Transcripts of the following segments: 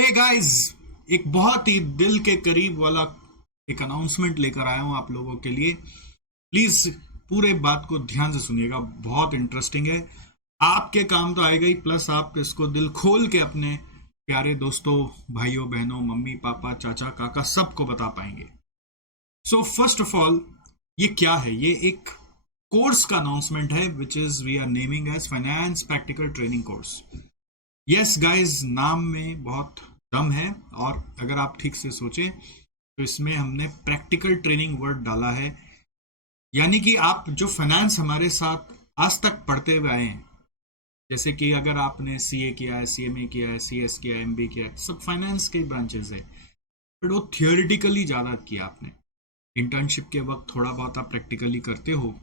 Hey guys, एक बहुत ही दिल के करीब वाला एक अनाउंसमेंट लेकर आया हूं आप लोगों के लिए। प्लीज पूरे बात को ध्यान से सुनिएगा, बहुत इंटरेस्टिंग है। आपके काम तो आएगा ही, प्लस आप इसको दिल खोल के अपने प्यारे दोस्तों, भाइयों बहनों, मम्मी पापा, चाचा काका सबको बता पाएंगे। सो फर्स्ट ऑफ ऑल, ये क्या है? ये एक कोर्स का अनाउंसमेंट है which is we are naming as finance practical training course. Yes guys, नाम में बहुत दम है। और अगर आप ठीक से सोचें तो इसमें हमने प्रैक्टिकल ट्रेनिंग वर्ड डाला है। यानी कि आप जो फाइनेंस हमारे साथ आज तक पढ़ते हुए आए हैं, जैसे कि अगर आपने सीए किया है, सीएमए किया है, सीएस किया है, एमबी किया है, सब फाइनेंस के ब्रांचेस है, बट वो थियोरिटिकली ज़्यादा किया आपने। इंटर्नशिप के वक्त थोड़ा बहुत आप प्रैक्टिकली करते हो,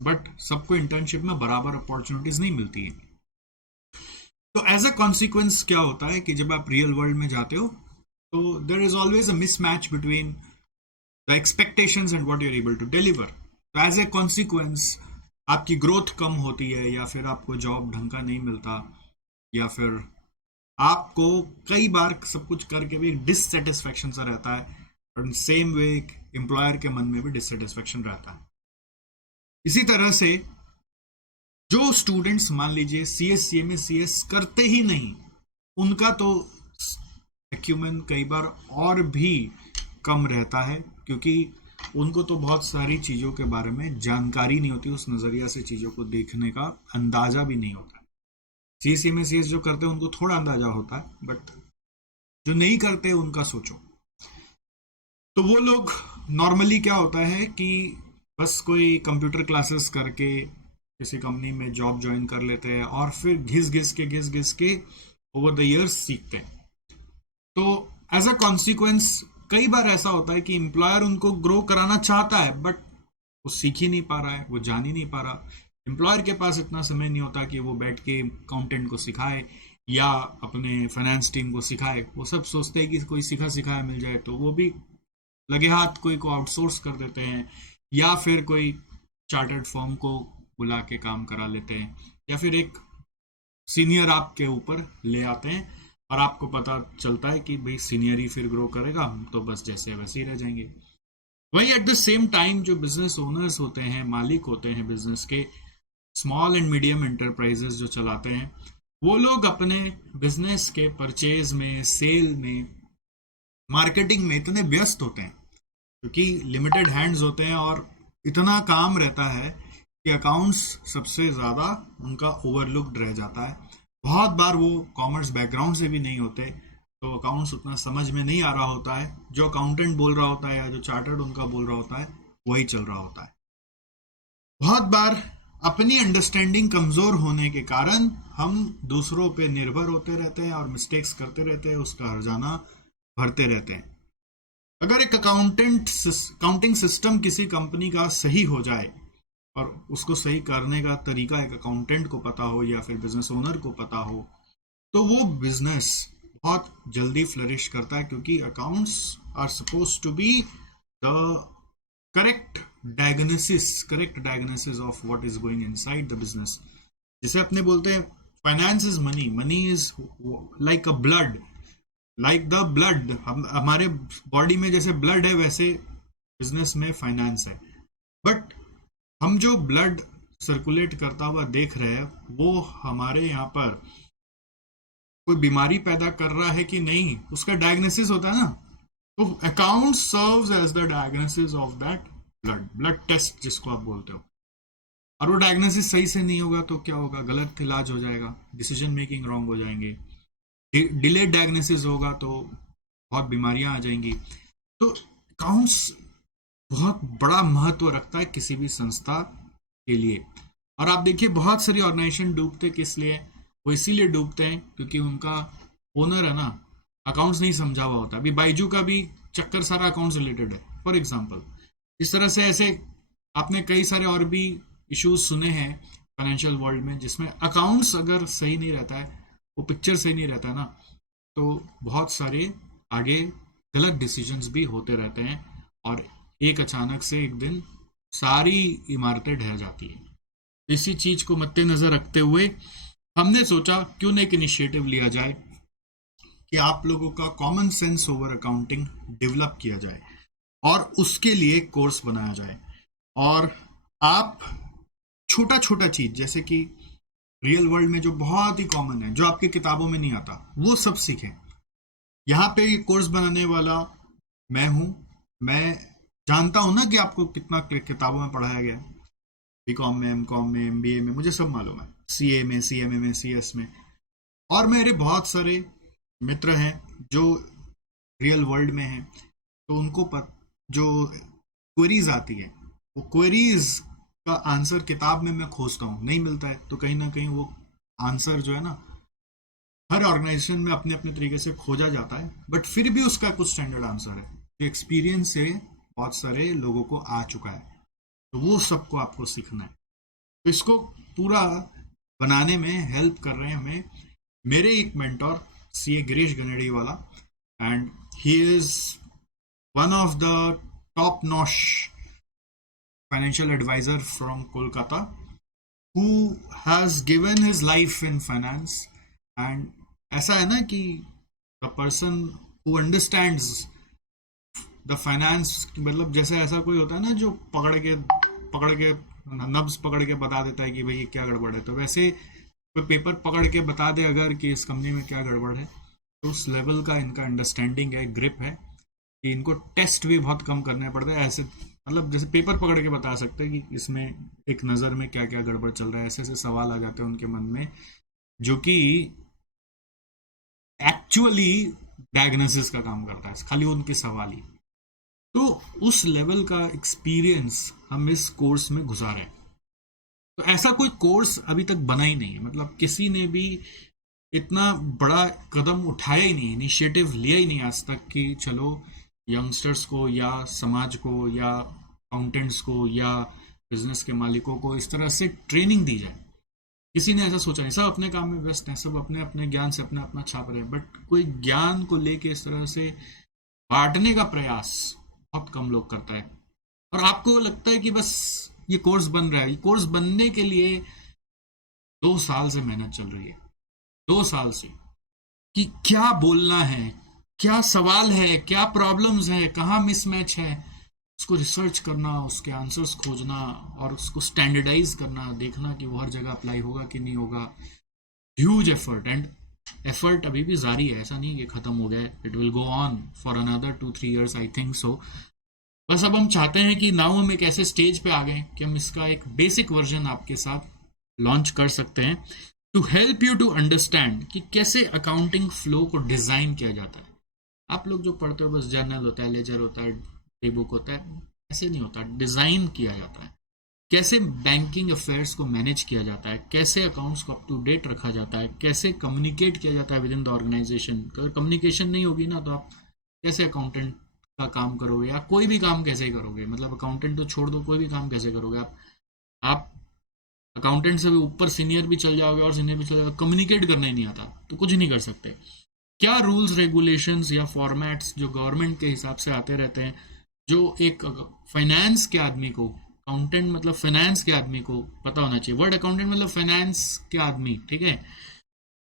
बट सबको इंटर्नशिप में बराबर अपॉर्चुनिटीज नहीं मिलती है। तो एज अ कॉन्सिक्वेंस क्या होता है कि जब आप रियल वर्ल्ड में जाते हो तो there is always a mismatch between the expectations and what you are able to deliver. तो एज ए कॉन्सिक्वेंस आपकी ग्रोथ कम होती है, या फिर आपको जॉब ढंग का नहीं मिलता, या फिर आपको कई बार सब कुछ करके भी डिससेटिस्फेक्शन सा रहता है। और सेम वे एम्प्लॉयर के मन में भी डिससेटिस्फेक्शन रहता है। इसी तरह से जो स्टूडेंट्स मान लीजिए C S C M A C S करते ही नहीं, उनका तो एक्यूमेन कई बार और भी कम रहता है, क्योंकि उनको तो बहुत सारी चीज़ों के बारे में जानकारी नहीं होती, उस नज़रिया से चीज़ों को देखने का अंदाज़ा भी नहीं होता। C S C M A C S जो करते हैं उनको थोड़ा अंदाज़ा होता है, बट जो नहीं करते उनका सोचो। तो वो लोग नॉर्मली क्या होता है कि बस कोई कंप्यूटर क्लासेस करके किसी कंपनी में जॉब ज्वाइन कर लेते हैं और फिर घिस घिस के ओवर द इयर्स सीखते हैं। तो एज अ कॉन्सिक्वेंस कई बार ऐसा होता है कि एम्प्लॉयर उनको ग्रो कराना चाहता है, बट वो सीख ही नहीं पा रहा है, वो जान ही नहीं पा रहा। एम्प्लॉयर के पास इतना समय नहीं होता कि वो बैठ के अकाउंटेंट को सिखाए या अपने फाइनेंस टीम को सिखाए। वो सब सोचते हैं कि कोई सिखा सिखाया मिल जाए, तो वो भी लगे हाथ कोई को आउटसोर्स कर देते हैं, या फिर कोई चार्टर्ड फर्म को बुला के काम करा लेते हैं, या फिर एक सीनियर आपके ऊपर ले आते हैं और आपको पता चलता है कि भाई सीनियर ही फिर ग्रो करेगा, हम तो बस जैसे वैसे ही रह जाएंगे। वही एट द सेम टाइम जो बिजनेस ओनर्स होते हैं, मालिक होते हैं बिजनेस के, स्मॉल एंड मीडियम एंटरप्राइजेस जो चलाते हैं, वो लोग अपने बिजनेस के परचेज में, सेल में, मार्केटिंग में इतने व्यस्त होते हैं, क्योंकि लिमिटेड हैंड्स होते हैं और इतना काम रहता है कि अकाउंट्स सबसे ज़्यादा उनका ओवरलुक्ड रह जाता है। बहुत बार वो कॉमर्स बैकग्राउंड से भी नहीं होते, तो अकाउंट्स उतना समझ में नहीं आ रहा होता है। जो अकाउंटेंट बोल रहा होता है या जो चार्टर्ड उनका बोल रहा होता है वही चल रहा होता है। बहुत बार अपनी अंडरस्टैंडिंग कमज़ोर होने के कारण हम दूसरों पे निर्भर होते रहते हैं और मिस्टेक्स करते रहते हैं, उसका हर्जाना भरते रहते हैं। अगर एक अकाउंटिंग सिस्टम किसी कंपनी का सही हो जाए और उसको सही करने का तरीका एक अकाउंटेंट को पता हो या फिर बिजनेस ओनर को पता हो, तो वो बिजनेस बहुत जल्दी फ्लरिश करता है, क्योंकि accounts are suppose to be the correct diagnosis of what is going inside the business. जिसे अपने बोलते हैं finance is money, money is like a blood, like the blood. हमारे बॉडी में जैसे ब्लड है, वैसे बिजनेस में फाइनेंस है। बट हम जो ब्लड सर्कुलेट करता हुआ देख रहे हैं, वो हमारे यहाँ पर कोई बीमारी पैदा कर रहा है कि नहीं, उसका डायग्नोसिस होता है ना। तो account serves as the diagnosis of that blood test जिसको आप बोलते हो। और वो डायग्नोसिस सही से नहीं होगा तो क्या होगा? गलत इलाज हो जाएगा, डिसीजन मेकिंग रॉन्ग हो जाएंगे। डिलेड डायग्नोसिस होगा तो बहुत बीमारियां आ जाएंगी। तो अकाउंट्स बहुत बड़ा महत्व रखता है किसी भी संस्था के लिए। और आप देखिए बहुत सारी ऑर्गेनाइजेशन डूबते किस लिए? वो इसीलिए डूबते हैं क्योंकि उनका ओनर है ना, अकाउंट्स नहीं समझा हुआ होता। अभी बाइजू का भी चक्कर सारा अकाउंट्स रिलेटेड है, फॉर एग्जाम्पल। इस तरह से ऐसे आपने कई सारे और भी इश्यूज सुने हैं फाइनेंशियल वर्ल्ड में, जिसमें अकाउंट्स अगर सही नहीं रहता है, वो पिक्चर सही नहीं रहता है ना, तो बहुत सारे आगे गलत डिसीजंस भी होते रहते हैं और एक अचानक से एक दिन सारी इमारतें ढह जाती है। इसी चीज को मद्देनजर रखते हुए हमने सोचा क्यों ना एक इनिशिएटिव लिया जाए कि आप लोगों का common sense over accounting develop किया जाए और उसके लिए कोर्स बनाया जाए, और आप छोटा छोटा चीज जैसे कि रियल वर्ल्ड में जो बहुत ही कॉमन है, जो आपकी किताबों में नहीं आता, वो सब सीखें। यहाँ पे कोर्स बनाने वाला मैं हूँ। मैं जानता हूँ ना कि आपको कितना किताबों में पढ़ाया गया है, बीकॉम में, एमकॉम में, एमबीए में, मुझे सब मालूम है, सीए में, सीएमए में, सीएस में। और मेरे बहुत सारे मित्र हैं जो रियल वर्ल्ड में हैं, तो उनको जो क्वेरीज आती है, वो क्वेरीज का आंसर किताब में मैं खोजता हूँ, नहीं मिलता है तो कहीं ना कहीं वो आंसर जो है ना, हर ऑर्गेनाइजेशन में अपने अपने तरीके से खोजा जाता है, बट फिर भी उसका कुछ स्टैंडर्ड आंसर है जो एक्सपीरियंस से बहुत सारे लोगों को आ चुका है। तो वो सबको आपको सीखना है। तो इसको पूरा बनाने में हेल्प कर रहे हैं हमें मेरे एक mentor CA Girish Ganeriwala, and he is one of the top notch financial advisor from Kolkata who has given his life in finance, and ऐसा है ना कि the person who understands the finance, मतलब जैसे ऐसा कोई होता है ना जो पकड़ के नब्ज पकड़ के बता देता है कि भाई ये क्या गड़बड़ है, तो वैसे कोई पेपर पकड़ के बता दे अगर कि इस कंपनी में क्या गड़बड़ है, तो उस लेवल का इनका अंडरस्टैंडिंग है, ग्रिप है, कि इनको टेस्ट भी बहुत कम करने पड़ते हैं। ऐसे मतलब जैसे पेपर पकड़ के बता सकते हैं कि इसमें एक नज़र में क्या क्या गड़बड़ चल रहा है, ऐसे ऐसे सवाल आ जाते हैं उनके मन में जो कि एक्चुअली डायग्नोसिस का काम करता है, खाली उनके सवाल ही। तो उस लेवल का एक्सपीरियंस हम इस कोर्स में घुसा रहे हैं। तो ऐसा कोई कोर्स अभी तक बना ही नहीं है, मतलब किसी ने भी इतना बड़ा कदम उठाया ही नहीं, इनिशिएटिव लिया ही नहीं आज तक कि चलो यंगस्टर्स को या समाज को या अकाउंटेंट्स को या बिजनेस के मालिकों को इस तरह से ट्रेनिंग दी जाए। किसी ने ऐसा सोचा नहीं, सब अपने काम में व्यस्त हैं, सब अपने अपने ज्ञान से अपना अपना छाप रहे हैं, बट कोई ज्ञान को लेके इस तरह से बांटने का प्रयास बहुत कम लोग करता है। और आपको लगता है कि बस ये कोर्स बन रहा है, ये कोर्स बनने के लिए 2 साल से मेहनत चल रही है, 2 साल से, कि क्या बोलना है, क्या सवाल है, क्या प्रॉब्लम्स हैं, कहाँ मिसमैच है, उसको रिसर्च करना, उसके आंसर्स खोजना और उसको स्टैंडर्डाइज करना, देखना कि वो हर जगह अप्लाई होगा कि नहीं होगा। ह्यूज एफर्ट, एंड एफर्ट अभी भी जारी है, ऐसा नहीं कि खत्म हो गया है, it will go on for another 2-3 years I think so. बस अब हम चाहते हैं कि नाउ हम एक ऐसे स्टेज पे आ गए कि हम इसका एक बेसिक वर्जन आपके साथ लॉन्च कर सकते हैं, to help you to understand कि कैसे अकाउंटिंग फ्लो को डिज़ाइन किया जाता है। आप लोग जो पढ़ते हो बस जर्नल होता है, लेजर होता है, डे बुक होता है, ऐसे नहीं होता, डिज़ाइन किया जाता है। कैसे बैंकिंग अफेयर्स को मैनेज किया जाता है, कैसे अकाउंट्स को अप टू डेट रखा जाता है, कैसे कम्युनिकेट किया जाता है विद इन द ऑर्गेनाइजेशन। अगर कम्युनिकेशन नहीं होगी ना तो आप कैसे अकाउंटेंट का काम करोगे, या कोई भी काम कैसे करोगे, मतलब अकाउंटेंट तो छोड़ दो, कोई भी काम कैसे करोगे आप अकाउंटेंट से भी ऊपर सीनियर भी चल जाओगे और सीनियर भी चल जाओगे, कम्युनिकेट करना ही नहीं आता तो कुछ नहीं कर सकते। क्या रूल्स रेगुलेशंस या फॉर्मेट्स जो गवर्नमेंट के हिसाब से आते रहते हैं, जो एक फाइनेंस के आदमी को, अकाउंटेंट मतलब फाइनेंस के आदमी को पता होना चाहिए। वर्ड अकाउंटेंट मतलब फाइनेंस के आदमी, ठीक है।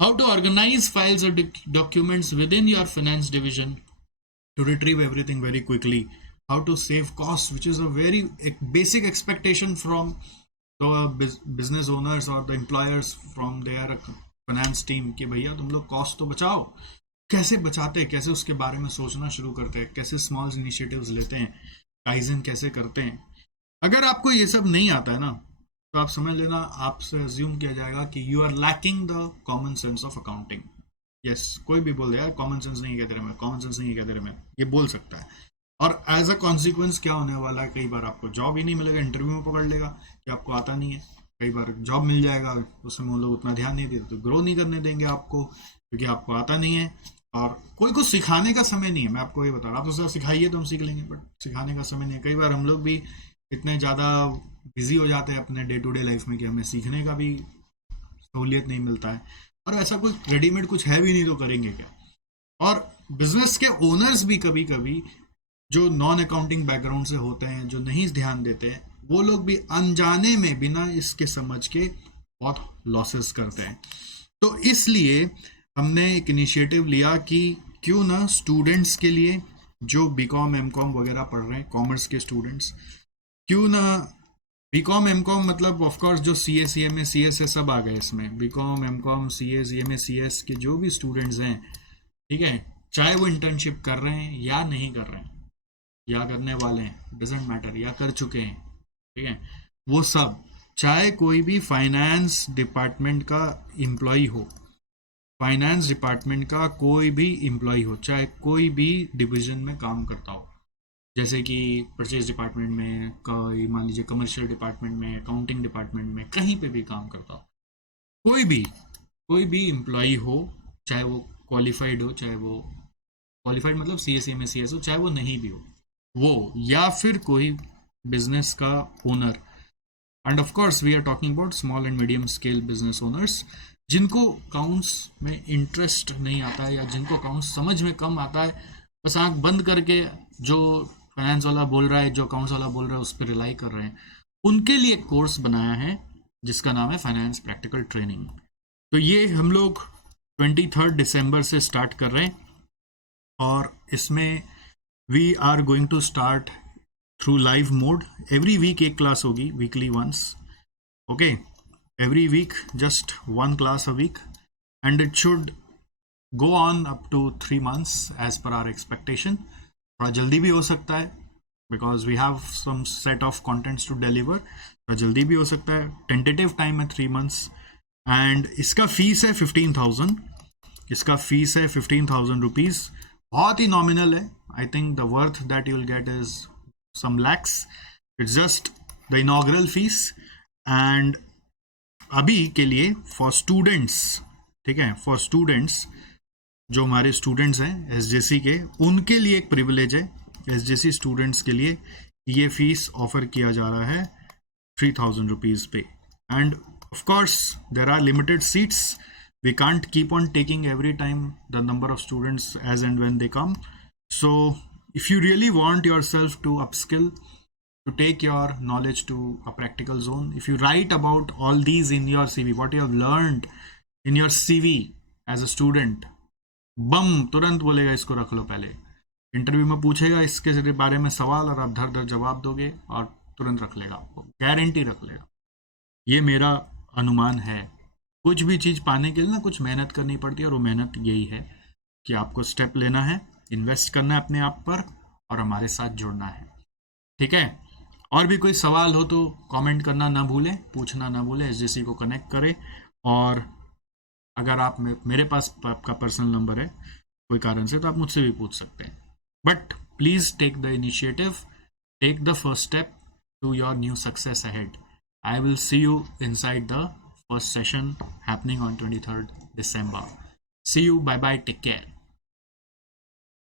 हाउ टू ऑर्गेनाइज फाइल्स और documents with in your finance division to retrieve everything very quickly, how to save costs, which is a very basic expectation from the business owners or the employers from their finance team कि भैया तुम लोग cost तो बचाओ। कैसे बचाते हैं, कैसे उसके बारे में सोचना शुरू करते हैं, कैसे स्मॉल इनिशिएटिव्स लेते हैं, काइजन कैसे करते हैं। अगर आपको ये सब नहीं आता है ना तो आप समझ लेना, आपसे अज्यूम किया जाएगा कि you are lacking the common sense of accounting. Yes, कोई भी बोल दे यार कॉमन सेंस नहीं है तेरे में, कॉमन सेंस नहीं है तेरे में, ये बोल सकता है। और एज अ कॉन्सिक्वेंस क्या होने वाला है, कई बार आपको जॉब ही नहीं मिलेगा, इंटरव्यू में पकड़ लेगा कि आपको आता नहीं है। कई बार जॉब मिल जाएगा, उसमें वो लोग उतना ध्यान नहीं देते, तो ग्रो नहीं करने देंगे आपको क्योंकि आपको आता नहीं है। और कोई को सिखाने का समय नहीं है, मैं आपको ये बता रहा हूँ। आप तो सिखाइए तो हम सीख लेंगे, बट सिखाने का समय नहीं है। कई बार हम लोग भी इतने ज़्यादा बिजी हो जाते हैं अपने डे टू डे लाइफ में कि हमें सीखने का भी सहूलियत नहीं मिलता है। और ऐसा कुछ रेडीमेड कुछ है भी नहीं तो करेंगे क्या। और बिजनेस के ओनर्स भी कभी कभी जो नॉन अकाउंटिंग बैकग्राउंड से होते हैं, जो नहीं ध्यान देते हैं, वो लोग भी अनजाने में बिना इसके समझ के बहुत लॉसेस करते हैं। तो इसलिए हमने एक इनिशिएटिव लिया कि क्यों ना स्टूडेंट्स के लिए जो बीकॉम एमकॉम वगैरह पढ़ रहे हैं, कॉमर्स के स्टूडेंट्स, क्यों ना बीकॉम एमकॉम मतलब ऑफ कोर्स जो C S C M S C S है सब आ गए इसमें, BCom MCom C S M S C S के जो भी स्टूडेंट्स हैं, ठीक है, चाहे वो इंटर्नशिप कर रहे हैं या नहीं कर रहे हैं या करने वाले हैं, डजेंट मैटर, या कर चुके हैं, ठीक है, वो सब, चाहे कोई भी फाइनेंस डिपार्टमेंट का एम्प्लॉय हो, फाइनेंस डिपार्टमेंट का कोई भी एम्प्लॉय हो, चाहे कोई भी डिवीजन में काम करता हो, जैसे कि परचेज डिपार्टमेंट में, कोई मान लीजिए कमर्शियल डिपार्टमेंट में, अकाउंटिंग डिपार्टमेंट में, कहीं पे भी काम करता हो, कोई भी एम्प्लॉय हो, चाहे वो क्वालिफाइड हो, चाहे वो क्वालिफाइड मतलब C S M S C S हो, चाहे वो नहीं भी हो, वो या फिर कोई बिजनेस का owner, and of course we are talking about small and medium scale business owners, जिनको अकाउंट्स में इंटरेस्ट नहीं आता है या जिनको अकाउंट्स समझ में कम आता है, बस आंख बंद करके जो फाइनेंस वाला बोल रहा है, जो अकाउंट्स वाला बोल रहा है उस पर रिलाई कर रहे हैं, उनके लिए एक कोर्स बनाया है जिसका नाम है फाइनेंस प्रैक्टिकल ट्रेनिंग। तो ये हम लोग 23 दिसंबर से स्टार्ट कर रहे हैं और इसमें we are going to start through live mode. Every week एक क्लास होगी, weekly once, okay, every week just one class a week, and it should go on up to 3 months as per our expectation. थोड़ा जल्दी भी हो सकता है because we have some set of contents to deliver, थोड़ा जल्दी भी हो सकता है, tentative time है 3 months, and इसका फीस है 15,000, इसका फीस है 15,000 रुपीज़, बहुत ही नॉमिनल है। I think the worth that you will get is some lakhs. It's just the inaugural fees, and अभी के लिए फॉर स्टूडेंट्स, ठीक है, फॉर स्टूडेंट्स जो हमारे स्टूडेंट्स हैं एसजेसी के, उनके लिए एक प्रिविलेज है, एसजेसी स्टूडेंट्स के लिए ये फीस ऑफर किया जा रहा है 3,000 रुपीज़ पे, and of course there are limited seats, we can't keep on taking every time the number of students as and when they come, so if you really want yourself to upskill, to take your knowledge to a practical zone, if you write about all these in your CV, what you have learned in your CV as a student, बम तुरंत बोलेगा इसको रख लो, पहले interview में पूछेगा इसके बारे में सवाल और आप धर धर जवाब दोगे और तुरंत रख लेगा, आपको गारंटी रख लेगा, ये मेरा अनुमान है। कुछ भी चीज़ पाने के लिए ना कुछ मेहनत करनी पड़ती है, और वो मेहनत यही है कि आपको स्टेप लेना है, इन्वेस्ट करना है अपने आप पर और हमारे साथ जुड़ना है, ठीक है। और भी कोई सवाल हो तो कमेंट करना ना भूलें, पूछना ना भूलें, एसजेसी को कनेक्ट करें, और अगर आप मेरे पास आपका पर्सनल नंबर है कोई कारण से तो आप मुझसे भी पूछ सकते हैं, but please take the initiative, take the first step to your new success ahead. I will see you inside the first session happening on 23 December. See you, bye bye, take care.